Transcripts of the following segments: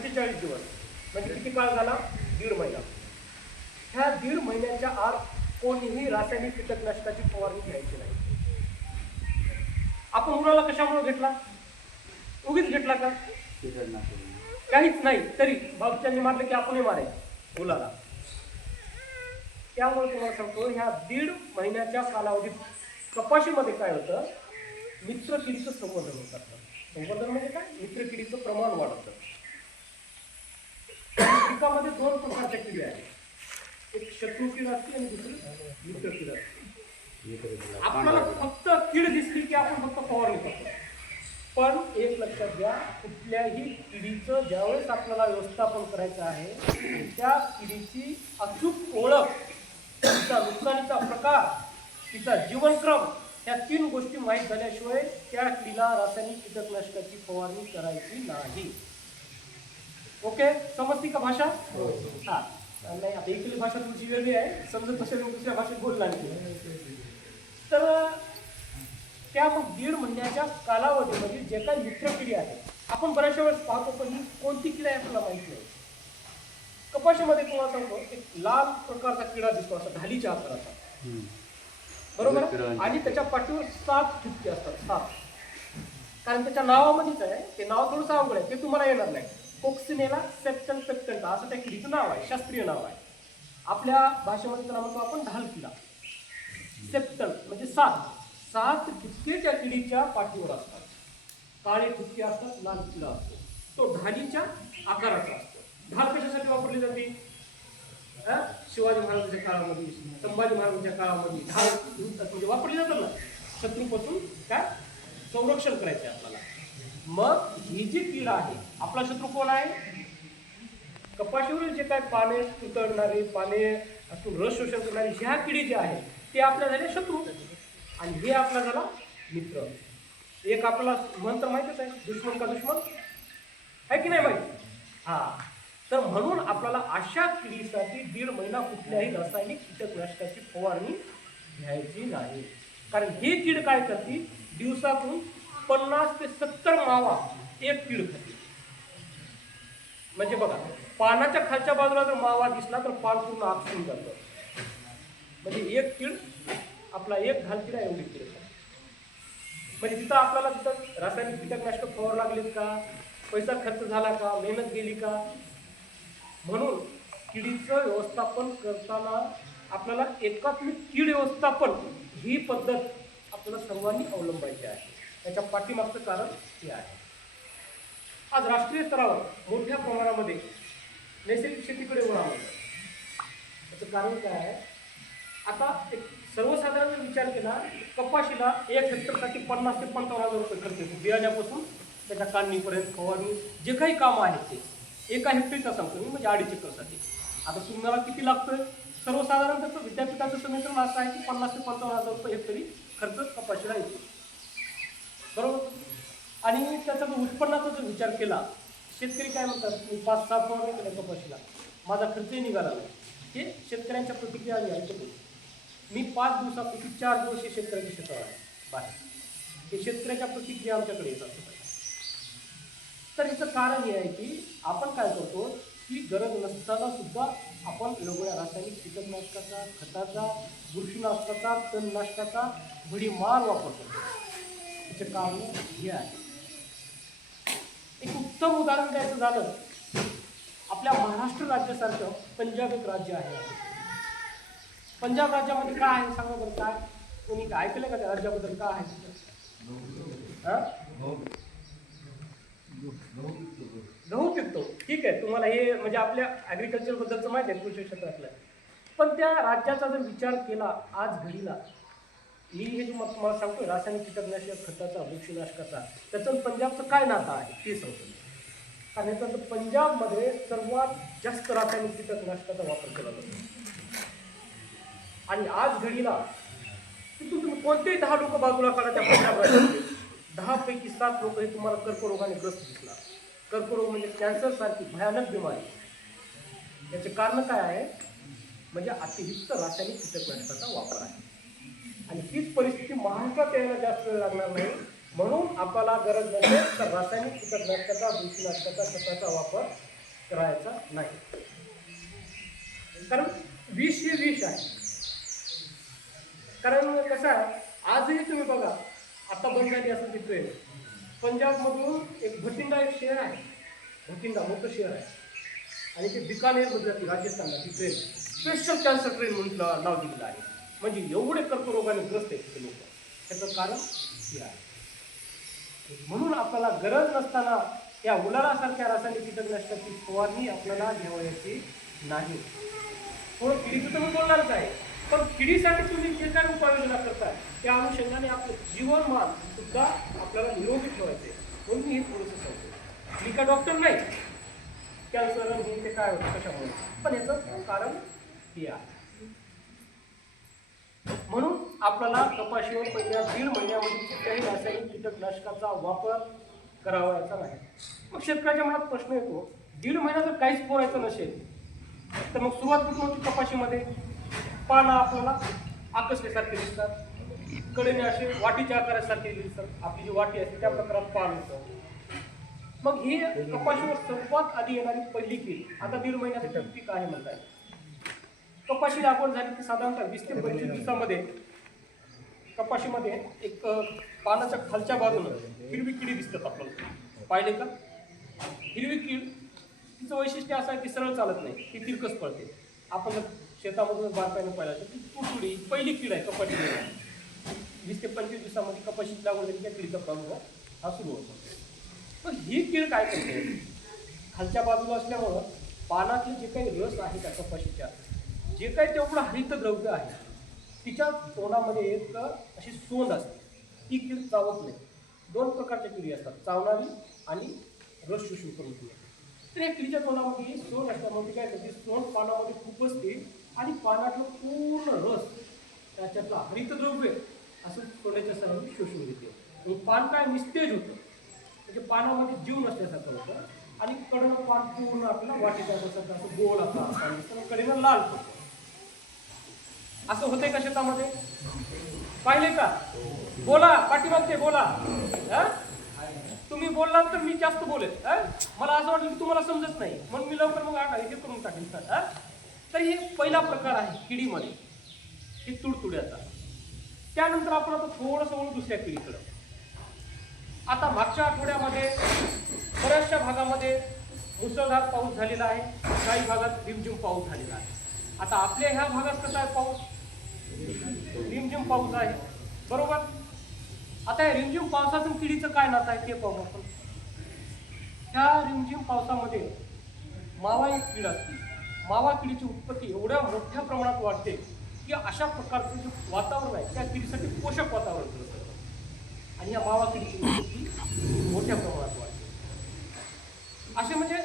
45 दिवस म्हणजे किती काळ झाला? 1.5 महिना. ह्या 1.5 महिन्याच्या आत कोणीही रासायनिक कीटकनाशकाची फवारणी घ्यायची नाही. आपण उन्हाळा कशामुळे घेतला? उगीच घेतला का? काहीच नाही तरी बाबच्यांनी मारलं की आपणही मारायचं मुलाला. त्यामुळे तुम्हाला सांगतो ह्या 1.5 महिन्याच्या कालावधीत कपाशीमध्ये काय होतं? मित्रकिडीचं संवर्धन होतं. संवर्धन म्हणजे काय? मित्रकिडीचं प्रमाण वाढतं. पिकामध्ये 2 प्रकारच्या किडी आहेत, एक शत्रू कीड असते आणि दुसरी मित्रकीड असते. आपल्याला फक्त कीड दिसली की आपण फक्त फवारणी करतो. पण एक लक्षात घ्या, कुठल्याही किडीचं ज्यावेळेस आपल्याला व्यवस्थापन करायचं आहे त्या किडीची अचूक ओळख, तिचा नुकसानीचा प्रकार, तिचा जीवनक्रम, ह्या 3 गोष्टी माहीत झाल्याशिवाय त्या किडीला रासायनिक कीटकनाशकाची फवारणी करायची नाही. ओके, समजती का भाषा? हा नाही, आता इथली भाषा तुमची वेगळी आहे, समजत नसेल दुसऱ्या भाषेत बोलणार नाही. तर त्या मग 1.5 महिन्याच्या कालावधीमध्ये जे काही मित्रकिडी आहे, आपण बऱ्याचशा वेळेस पाहतो पण ही कोणती किडी आहे आपल्याला माहिती नाही. कपाशीमध्ये तुम्हाला सांगतो एक लाल प्रकारचा किडा दिसतो, असा ढालीच्या आकाराचा, बरोबर, आणि त्याच्या पाठीवर 7 ठिपके असतात, 7. कारण त्याच्या नावामध्येच आहे, ते नाव थोडंसं अवघड आहे, ते तुम्हाला येणार नाही. कोक्सिनेला सेप्टन पेक्टंटा असं त्या किडीचं नाव आहे, शास्त्रीय नाव आहे. आपल्या भाषेमध्ये त्याला म्हणतो आपण ढाल किडा. सेप्टन म्हणजे 7 ठिपके त्या किडीच्या पाठीवर असतात. काळे ठिपके असतात, लाल किडा असतो. तो ढालीच्या आकाराचा असतो. ढाल कशासाठी वापरली जाते? शिवाजी महाराजांच्या काळामध्ये, संभाजी महाराजांच्या काळामध्ये ढाल म्हणजे वापरली जातात ना, शत्रूपासून काय संरक्षण करायचं आपल्याला. मग ही जी कीड आहे, आपला शत्रू कोण आहे? कपाशीवरील जे काय पाने उतरणारे, पाने असून रस शोषण करणारे ह्या किडी जे आहे ते आपल्या झाले शत्रू आणि हे आपला झाला मित्र. एक आपला मंत्र माहितीच आहे, दुश्मन का दुश्मन आहे की नाही माहिती? हा, तर म्हणून आपल्याला अशा किडीसाठी 1.5 महिना कुठल्याही रासायनिक कीटकनाशकाची फवारणी घ्यायची नाही. कारण ही कीड काय करते? दिवसातून 50 ते 70 मावा एक कीड खाते. म्हणजे बघा, पानाच्या खालच्या बाजूला जर मावा दिसला तर पान पूर्ण आकसून जातं. म्हणजे एक कीड आपला एक घालकिडा एवढी कीड. म्हणजे तिथं आपल्याला तिथं रासायनिक कीटकनाशक फवार लागलेत का? पैसा खर्च झाला का? मेहनत गेली का? म्हणून किडीचं व्यवस्थापन करताना आपल्याला एकात्मिक कीड व्यवस्थापन ही पद्धत आपल्याला सर्वांनी अवलंबायची आहे. त्याच्या पाठीमागचं कारण हे आहे. आज राष्ट्रीय स्तरावर मोठ्या प्रमाणामध्ये नैसर्गिक शेतीकडे वळावं. त्याचं कारण काय आहे? आता एक सर्वसाधारण विचार केला, कपाशीला 1 हेक्टरसाठी 50 ते 55,000 रुपये खर्च येतो. बियाण्यापासून त्याच्या काढणीपर्यंत, फवारणी, जे काही कामं आहेत ते एका हेक्टरचा सांगतो मी, म्हणजे 2.5 एकरसाठी. आता तुम्हाला किती लागतोय? सर्वसाधारण त्याचं विद्यापीठाचं समीकरण असं आहे की 50 ते 55,000 रुपये हेक्टरी खर्च कपाशीला येतो, बरोबर. आणि त्याचा जो उत्पन्नाचा जो विचार केला, शेतकरी काय म्हणतात, मी 5-6 फवारणी केल्या कपाशीला, माझा खर्चही निघाला नाही. हे शेतकऱ्यांच्या प्रतिक्रिया आम्ही ऐकतो. मी 5 दिवसापैकी 4 दिवस हे शेतकऱ्याच्या शेतावर आहे बाहेर. हे शेतकऱ्याच्या प्रतिक्रिया आमच्याकडे येतात. तर याचं कारण हे आहे की आपण काय करतो की गरज नसताना सुद्धा आपण वेगवेगळ्या रासायनिक कीटकनाशकाचा, खताचा, बुरशीनाशकाचा, तणनाशकाचा भडीमार वापरतो. त्याचे कारण हे आहे. एक उत्तम उदाहरण द्यायचं झालं, आपल्या महाराष्ट्र राज्यासारखं पंजाब एक राज्य आहे. पंजाब राज्यामध्ये काय आहे सांगा बरं? काय कोणी ऐकलं का त्या राज्याबद्दल? काय आहे? गहू पिकतो, ठीक आहे. तुम्हाला हे म्हणजे आपल्या ॲग्रिकल्चर बद्दलचं माहिती आहे, कृषी क्षेत्रातलं. पण त्या राज्याचा जर विचार केला आज घडीला, मी हे जो तुम्हाला सांगतोय रासायनिक कीटकनाशक, खताचा, बुरशीनाशकाचा, त्याचं पंजाबचं काय नातं आहे ते सांगतो. कारण याचं पंजाबमध्ये सर्वात जास्त रासायनिक कीटकनाशकाचा वापर केला जातो. आणि आज घडीला तिथून तुम्ही कोणतेही 10 लोक बाजूला काढा त्या पंजाब राज्यामध्ये, 10 पैकी 7 लोक हे तुम्हाला कर्करोगाने ग्रस्त दिसणार. कर्करोग म्हणजे कॅन्सरसारखी भयानक बिमारी. याचे कारण काय आहे? म्हणजे अतिरिक्त रासायनिक कीटकनाशकाचा वापर आहे. आणि हीच परिस्थिती महाराष्ट्रात यायला जास्त वेळ लागणार नाही. म्हणून आपल्याला गरज नसेल तर रासायनिक कीटकनाशकाचा, बुरशीनाशकाचा, खताचा वापर करायचा नाही. कारण विष हे विष आहे. कारण कसं आहे, आजही तुम्ही बघा, आता बंद झाली असेल ती ट्रेन, पंजाबमधून एक भटिंडा एक शहर आहे, भटिंडा मोठं शहर आहे, आणि ते बिकानेरमध्ये जाते राजस्थानला ती ट्रेन, स्पेशल कॅन्सर ट्रेन म्हणून नाव दिलेलं आहे. म्हणजे एवढे कर्करोगाने ग्रस्त आहे तिथे लोक. त्याचं कारण हे आहे. म्हणून आपल्याला गरज नसताना या उलारासारख्या रासायनिक कीटकनाशकाची फवारणी आपल्याला घ्यावयाची नाही. थोडं किडीचं तर मी बोलणारच आहे, पण किडीसाठी तुम्ही जे काय उपाययोजना करताय त्या अनुषंगाने आपलं जीवनमान सुद्धा आपल्याला निरोगी ठेवायचे. म्हणून मी हे थोडंसं सांगतो. मी का डॉक्टर नाही, कॅन्सर हे ते काय होतं कशामुळे, पण याचं कारण हे आहे. म्हणून आपल्याला कपाशीवर पहिल्या 1.5 महिन्यामध्ये कुठल्याही रासायनिक कीटकनाशकाचा वापर करावायचा नाही. मग शेतकऱ्याच्या मनात प्रश्न येतो, 1.5 महिना जर काहीच पोरायचं नसेल तर मग सुरुवात कुठून होती? कपाशीमध्ये पानं आपल्याला आकसल्यासारखे दिसतात, कडेने असे वाटीच्या आकारासारखे दिसतात. आपली जी वाटी असते त्या प्रकारात पान होतं. मग ही कपाशीवर सर्वात आधी येणारी पहिली कीड. आता 1.5 महिन्याचं पीक आहे म्हणताय. कपाशी लागवड झाली की साधारणतः 20 ते 25 दिवसामध्ये कपाशीमध्ये एक पानाच्या खालच्या बाजूनं हिरवी किडी दिसतात आपल्याला. पाहिले का? हिरवी कीड, तिचं वैशिष्ट्य असं आहे की सरळ चालत नाही, ती तिरकस पळते. आपण जर शेतामधून बारकाईनं पाहिलं तर ती तुडतुडी पहिली कीड आहे कपाशी. 20 ते 25 दिवसामध्ये कपाशी लागवड झाली त्या किडीचा प्रादुर्भाव हा सुरू होतो. पण ही कीड काय करते? खालच्या बाजूला असल्यामुळं पानातले जे काही रस आहे त्या कपाशीच्या, जे काही तेवढं हरितद्रव्य आहे, तिच्या तोंडामध्ये एक अशी सोंड असते. ती कीड चावत नाही. 2 प्रकारच्या किडी असतात, चावणारी आणि रस शोषून करून ती. तर या किडीच्या तोंडामध्ये सोंड असल्यामुळे काय करते, सोंड पानामध्ये खूप असते आणि पानातलं पूर्ण रस, त्याच्यातलं हरितद्रव्य असं सोंडाच्या सहाय्याने शोषून घेते. आणि पान काय निस्तेज होतं, म्हणजे पानामध्ये जीव नसल्यासारखं होतं आणि कडनं पान पूर्ण आपल्याला वाटीच्या असं गोल आपला कडेनं लाल होतं. असं होतंय का शेतामध्ये? पाहिले का? बोला, पाठीमागचे बोला. तुम्ही बोललात तर मी जास्त बोलेल. मला असं वाटलं की तुम्हाला समजत नाही म्हणून मी लवकर मग हे करून टाकेल. तर हे पहिला प्रकार आहे किडीमध्ये, हे तुडतुड्याचा. त्यानंतर आपण आता थोडंसं वळू दुसऱ्या किडीकडं. आता मागच्या आठवड्यामध्ये बऱ्याचशा भागामध्ये मुसळधार पाऊस झालेला आहे, काही भागात रिमझिम पाऊस झालेला आहे. आता आपल्या ह्या भागात कसा आहे पाऊस? रिमझिम पाऊस आहे, बरोबर. आता या रिमझिम पावसाचं किडीचं काय नातं आहे ते पाहू आपण. ह्या रिमझिम पावसामध्ये मावा एक कीड असते. मावा किडीची उत्पत्ती एवढ्या मोठ्या प्रमाणात वाढते की अशा प्रकारचं जे वातावरण आहे त्या किडीसाठी पोषक वातावरण करतं आणि या मावा किडीची उत्पत्ती मोठ्या प्रमाणात वाढते. असे म्हणजे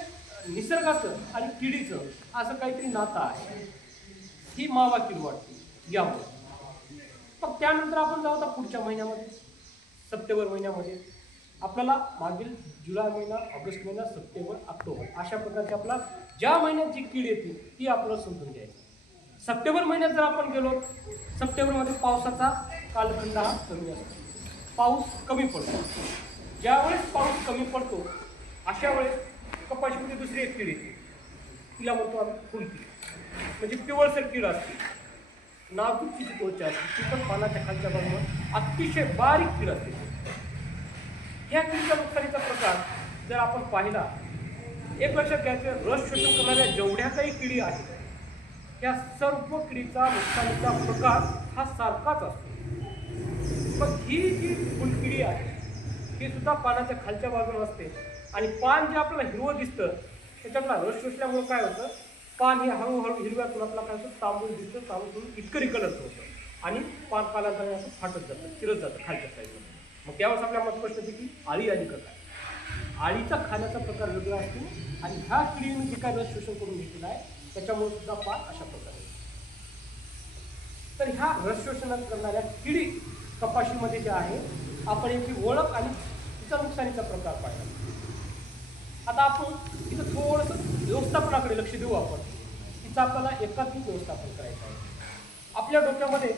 निसर्गाचं आणि किडीचं असं काहीतरी नातं आहे. ही मावा कीड वाढते यामुळे. मग त्यानंतर आपण जाऊ आता पुढच्या महिन्यामध्ये, सप्टेंबर महिन्यामध्ये. आपल्याला मागील जुलै महिना, ऑगस्ट महिना, सप्टेंबर, ऑक्टोबर अशा प्रकारची आपला ज्या महिन्यात जी कीड येते ती आपल्याला समजून घ्यायची. सप्टेंबर महिन्यात जर आपण गेलो, सप्टेंबरमध्ये पावसाचा कालखंड हा कमी असतो, पाऊस कमी पडतो. ज्यावेळेस पाऊस कमी पडतो अशा वेळेस कपाशीमध्ये दुसरी एक कीड येते, तिला म्हणतो आम्ही फुलकीड. म्हणजे पिवळसर कीड असते, नाजूक तिची त्वचा असते, ती पण पानाच्या खालच्या बाजूला अतिशय बारीक कीड असते. ह्या किडीच्या नुकसानीचा प्रकार जर आपण पाहिला, एक लक्षात घ्यायचं, रस शोषण करणाऱ्या जेवढ्या काही किडी आहेत त्या सर्व किडीचा नुकसानीचा प्रकार हा सारखाच असतो. पण ही जी फुलकिडी आहे ही सुद्धा पानाच्या खालच्या बाजूला असते आणि पान जे आपल्याला हिरवं दिसतं त्याच्यातला रस शोषल्यामुळे काय होतं, पान हे हळूहळू हिरव्यातून आपला काय होतं, तांबून दिसतं, तांबून इतकरी कलरचं होतं आणि पान कालांतराने असं फाटत जातं, चिरत जातं खालच्या साईडला. मग त्यावेळेस आपल्या मत स्पष्ट होते की आळी आली का काय. आळीचा खाण्याचा प्रकार वेगळा असतो आणि ह्या किडीने जे काय रस शोषण करून घेतलेला आहे त्याच्यामुळे सुद्धा पान अशा प्रकारे. तर ह्या रस शोषण करणाऱ्या किडी कपाशीमध्ये ज्या आहे आपण याची ओळख आणि तिचा नुकसानीचा प्रकार पाहिला. आता आपण तिथं थोडंसं व्यवस्थापनाकडे लक्ष देऊ. आपण तिचं आपल्याला एकात्मिक व्यवस्थापन करायचं आहे. आपल्या डोक्यामध्ये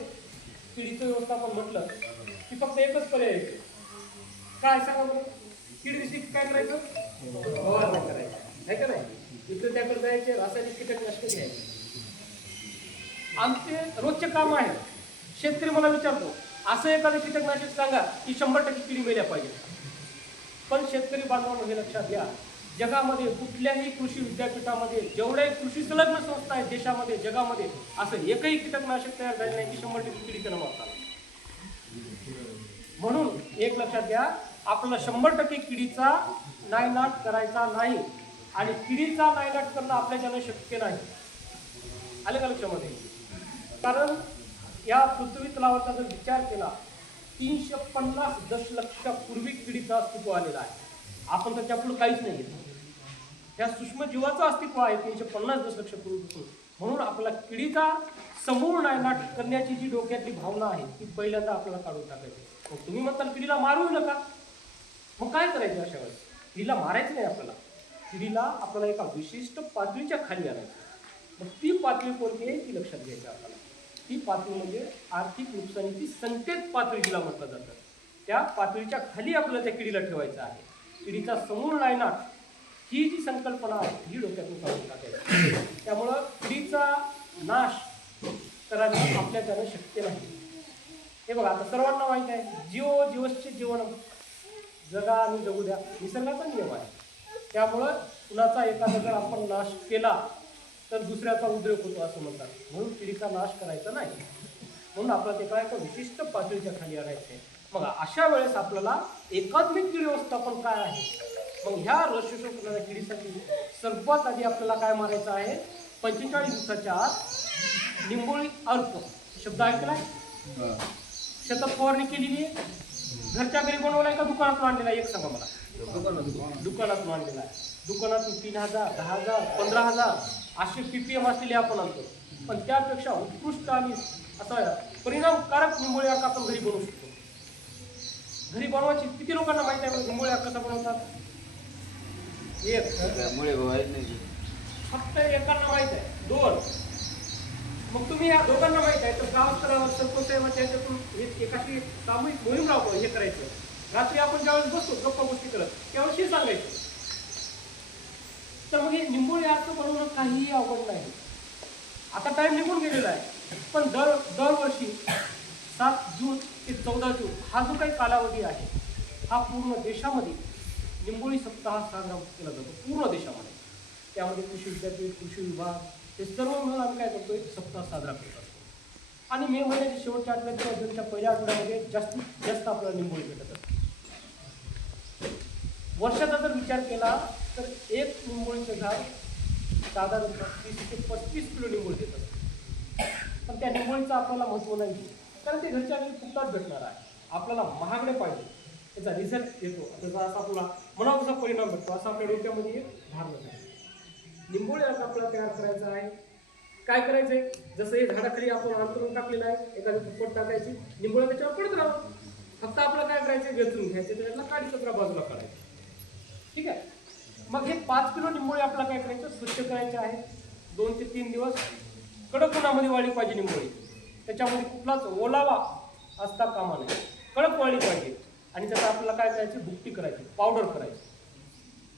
किडीचं व्यवस्थापन म्हटलं की फक्त एकच पर्याय येतो, काय सांगा बरं, कीड दिवशी काय करायचं, फवारणी करायचं आहे का नाही. इथं शेतकऱ्याकडे जायचे, रासायनिक कीटकनाशक घ्यायचे. आमचे रोजचे काम आहे. शेतकरी मला विचारतो, असं एखादं कीटकनाशक सांगा की 100% किडी मेल्या पाहिजे. पण शेतकरी बांधवांनो हे लक्षात घ्या, जगामध्ये कुठल्याही कृषी विद्यापीठामध्ये जेवढे कृषी संलग्न संस्था आहेत देशामध्ये, जगामध्ये, असं एकही कीटकनाशक तयार झाले नाही की 100% किडी त्यांना वापरायला. म्हणून एक लक्षात घ्या, आपल्याला 100% किडीचा नायनाट करायचा नाही आणि किडीचा नायनाट करणं आपल्याच्यानं शक्य नाही. आले का लक्षामध्ये? कारण या पृथ्वी तलावाचा जर विचार केला 350 दशलक्षापूर्वी किडीचं अस्तित्व आलेलं आहे. आपण तर त्यापुढे काहीच नाही घेतो. त्या सूक्ष्मजीवाचं अस्तित्व आहे 350 दशलक्षापूर्वीपासून. म्हणून आपल्याला किडीचा समूळ नायनाट करण्याची जी डोक्यातली भावना आहे ती पहिल्यांदा आपल्याला काढून टाकायची. मग तुम्ही म्हणताल किडीला मारू नका, मग काय करायचं अशा वेळेस? किडीला मारायचं नाही आपल्याला. किडीला आपल्याला एका विशिष्ट पातळीच्या खाली आणायचं. मग ती पातळी कोणती आहे ती लक्षात घ्यायची आपल्याला. ती पातळी म्हणजे आर्थिक नुकसानीची संकेत पातळी जिला म्हटलं जातं. त्या पातळीच्या खाली आपल्याला त्या किडीला ठेवायचं आहे. किडीचा समूळ नायनाट ही जी संकल्पना आहे ही डोक्यातून काढून टाकायची. त्यामुळं किडीचा नाश करायला आपल्या त्यानं शक्य नाही. हे बघा, आता सर्वांना माहीत आहे जीवस्य जीवन, जगा आणि जगू द्या, निसर्गाचा नियम आहे. त्यामुळं कुणाचा एखादा जर आपण नाश केला तर दुसऱ्याचा उद्रेक होतो असं म्हणतात. म्हणून किडीचा नाश करायचा नाही. म्हणून आपल्याला ते काय एका विशिष्ट पातळीच्या खाली आणायचं आहे. मग अशा वेळेस आपल्याला एकात्मिक कीड व्यवस्थापन काय आहे? मग ह्या रस शोषण करणाऱ्या किडीसाठी सर्वात आधी आपल्याला काय मारायचं आहे? 45 दिवसाच्या आत निंबोळी अर्क शब्द ऐकलाय? शेतात फवारणी केलेली आहे, घरच्या घरी बनवलाय का दुकानातून आणलेला आहे? एक सांगा मला. दुकानातून आणलेला आहे. दुकानातून 3000, 10000, 15000 असे PPM असलेले आपण आणतो. पण त्यापेक्षा उत्कृष्ट आणि असा परिणामकारक निंबोळी अर्क आपण घरी बनवू शकतो. घरी बनवायची किती लोकांना माहिती आहे निंबोळी अर्क कसा बनवतात? फक्त एकांना माहित आहे, 2. मग तुम्ही या दोघांना माहित आहे तर गाव स्तरावर सरपंच त्याच्यातून एकाशी सामूहिक मोहीम राबवा. हे करायचं. रात्री आपण ज्यावेळेस बसतो गप्पा गोष्टी करत त्यावेळेस हे सांगायचं. तर मग हे निंबोळी अर्क बनवणं काहीही अवघड नाही. आता टाइम निघून गेलेला आहे, पण दरवर्षी 7 जून ते 14 जून हा जो काही कालावधी आहे हा पूर्ण देशामध्ये निंबोळी सप्ताह साजरा केला जातो. पूर्ण देशामध्ये. त्यामध्ये कृषी विद्यापीठ, कृषी विभाग हे सर्व मिळून आम्ही काय करतो, एक सप्ताह साजरा करत असतो. आणि मे महिन्याच्या शेवटच्या आठवड्यात किंवा जूनच्या पहिल्या आठवड्यामध्ये जास्तीत जास्त आपल्याला निंबोळी भेटत असते. वर्षाचा जर विचार केला तर एक निंबोळीचं झाड साधारणतः 30 ते 35 किलो निंबोळी देत असते. पण त्या निंबोळीचं आपल्याला महत्त्व नाही, कारण ते घरच्या घरी फुकटात भेटणार आहे. आपल्याला महागडे पाहिजे, त्याचा रिझल्ट येतो, त्याचा असा आपला मनावर कसा परिणाम भेटतो असं आपल्या डोक्यामध्ये धारणं आहे. निंबोळी अर्क आपल्याला तयार करायचा आहे. काय करायचंय? जसं हे झाडाखाली आपण अंतरून टाकलेलं आहे, एखादी फुकट टाकायची, निंबोळी त्याच्यावर पडत राहतो. फक्त आपल्याला काय करायचं? वेचून घ्यायचं, त्याच्यातला काडी कचरा बाजूला काढायचा. ठीक आहे. मग हे 5 किलो निंबोळी आपल्याला काय करायचं? स्वच्छ करायचे आहे. 2 ते 3 दिवस कडक उन्हामध्ये वाळली पाहिजे निंबोळी. त्याच्यामध्ये कुठलाच ओलावा असता कामा नये. कडक वाळली पाहिजे. आणि त्याचा आपल्याला काय करायचं? भुकटी करायची, पावडर करायची.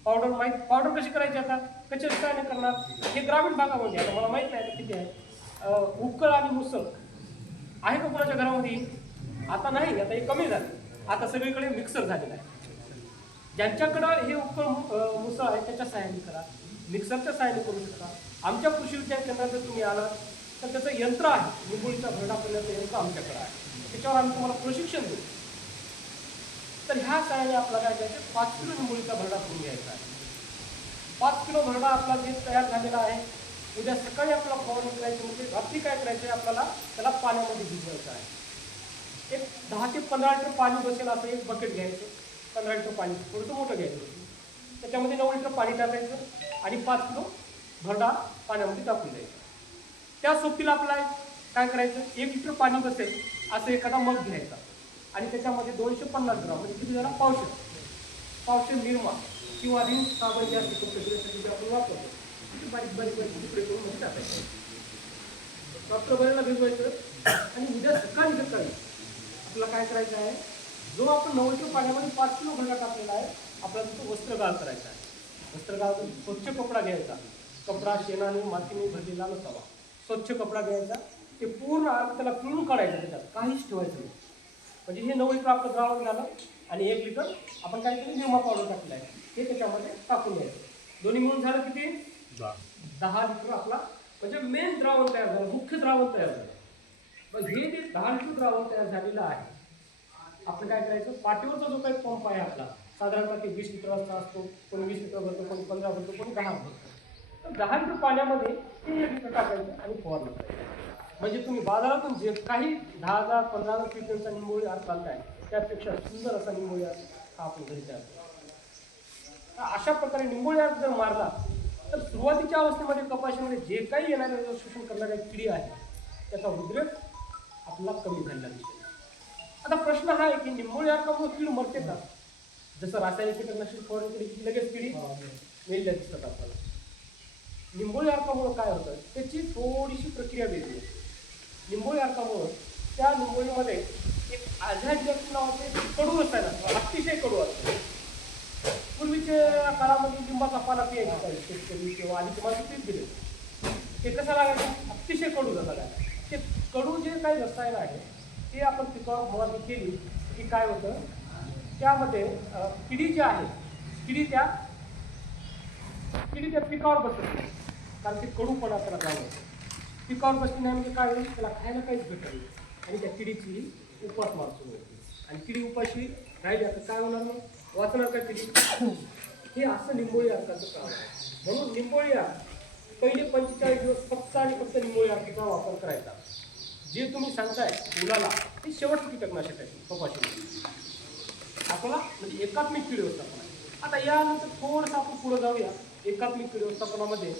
पावडर कशी करायची? आता कशा काय करणार? हे ग्रामीण भागामध्ये आता मला माहित नाही किती आहे. उकळ आणि मुसळ आहे का कोणाच्या घरामध्ये? आता नाही, आता हे कमी झालं. आता सगळीकडे मिक्सर झालेलं आहे. ज्यांच्याकडं हे उकळ मुसळ आहे त्याच्या सहाय्याने करा, मिक्सरच्या सहाय्याने करू शकता. आमच्या कृषी विज्ञान केंद्रात जर तुम्ही आलात तर त्याचं यंत्र आहे, निंबोळीचा भरडा करण्याचं यंत्र आमच्याकडे आहे. त्याच्यावर आम्ही तुम्हाला प्रशिक्षण देऊ. तर ह्या सहाय्याने आपल्याला काय करायचं? 5 किलो निंबोळीचा भरडा करून घ्यायचा आहे. 5 किलो भरडा आपला जे तयार झालेला आहे, उद्या सकाळी आपल्याला फवारणी करायची म्हणजे रात्री काय करायचं आहे? आपल्याला त्याला पाण्यामध्ये भिजवायचं आहे. एक 10 ते 15 लिटर पाणी बसेल असं एक बकेट घ्यायचं. 15 लिटर पाणी थोडंसं मोठं घ्यायचं, त्याच्यामध्ये 9 लिटर पाणी टाकायचं आणि 5 किलो भरडा पाण्यामध्ये टाकून द्यायचं. त्या सोबतीला आपल्याला काय करायचं? 1 लिटर पाणी बसेल असं एखादा मग घ्यायचा आणि त्याच्यामध्ये 250 ग्राम म्हणजे किती झाला? पावशेर निरमा किंवा रिन साबण जे असते कपड्यासाठी आपण वापरतो, बारीक बारीक तुकडे करून मध्ये टाकायचे. रात्रभराला भिजवायचं आणि उद्या सकाळी आपल्याला काय करायचं आहे? जो आपण 9 लिटर पाण्यामध्ये 5 किलो भरडा टाकलेला आहे, आपल्याला तिथं वस्त्रगाळ करायचा आहे. वस्त्रगाळ स्वच्छ कपडा घ्यायचा, कपडा शेणाने मातीने भरलेला नसावा. स्वच्छ कपडा घ्यायचा, ते पूर्ण अर्क त्याला पिळून काढायचं, त्याच्यात काहीच ठेवायचं नाही. म्हणजे हे 9 लिटर आपलं द्रावण झालं आणि 1 लिटर आपण काय केलं निरमा पावडर टाकलं आहे हे त्याच्यामध्ये टाकून द्यायचं. दोन्ही मिळून झालं किती 10 लिटर आपला म्हणजे मेन द्रावण तयार झालं, मुख्य द्रावण तयार झालं. मग हे जे 10 लिटर द्रावण तयार झालेलं आहे आपण काय करायचं, पाठीवरचा जो काही पंप आहे आपला साधारणतः ते 20 लिटरचा असतो, कोणी 20 लिटर भरतो, कोणी 15 भरतो, कोणी 10 भरतो. तर 10 लिटर पाण्यामध्ये ते 1 लिटर टाकायचं आणि फवारणी करायचं. म्हणजे तुम्ही बाजारातून जे काही 10,000 15,000 लिटरचा निंबोळी अर्क आणताय त्यापेक्षा सुंदर असा निंबोळी अर्क हा आपण घरी तयार करतो. अशा प्रकारे निंबोळी अर्क जर मारला तर सुरुवातीच्या अवस्थेमध्ये कपाशीमध्ये जे काही येणारे शोषण करणाऱ्या किडी आहे त्याचा उद्रेक आपला कमी झालेला दिसेल. आता प्रश्न हा आहे की निंबोळी अर्कामुळे कीड मरते का? जसं रासायनिक कीटकनाशक फवारणी केली की लगेच किडी मेल्या दिसतात आपल्याला. निंबोळी अर्कामुळे काय होतं त्याची थोडीशी प्रक्रिया वेगळी आहे. निंबोळी अर्कामुळे त्या निंबोळीमध्ये एक आझाडीचं नावाचे कडू रसायन असतं, अतिशय कडू असतं. पूर्वीच्या काळामध्ये लिंबाचा पाला पियायचा शेतकरी किंवा आधीचे माणसं पीत दिले, ते कसं लागायचं अतिशय कडू लागायला. ते कडू जे काही रसायन आहे ते आपण पिकावर फवारणी केली की काय होतं त्यामध्ये किडी जी आहे किडी त्या पिकावर बसत नाही, कारण ते कडूपणा त्याला जाणवतं. पिकावर बसली नाही म्हणजे काय होईल, त्याला खायला काहीच भेटत नाही आणि त्या किडीची उपास मार सुरू होते आणि किडी उपाशी राहिली आता काय होणार नाही, वाचणार का किडी. हे असं निंबोळी अर्काचं काम आहे. म्हणून निंबोळी अर्क पहिले 45 दिवस फक्त आणि फक्त निंबोळी अर्काचा वापर करायचा. जे तुम्ही सांगताय मुलाला ते शेवटचं कीटकनाशक आहे कपाशीमध्ये आपल्याला म्हणजे एकात्मिक कीड व्यवस्थापन आहे. आता यानंतर थोडंसं आपण पुढे जाऊया. एकात्मिक कीड व्यवस्थापनामध्ये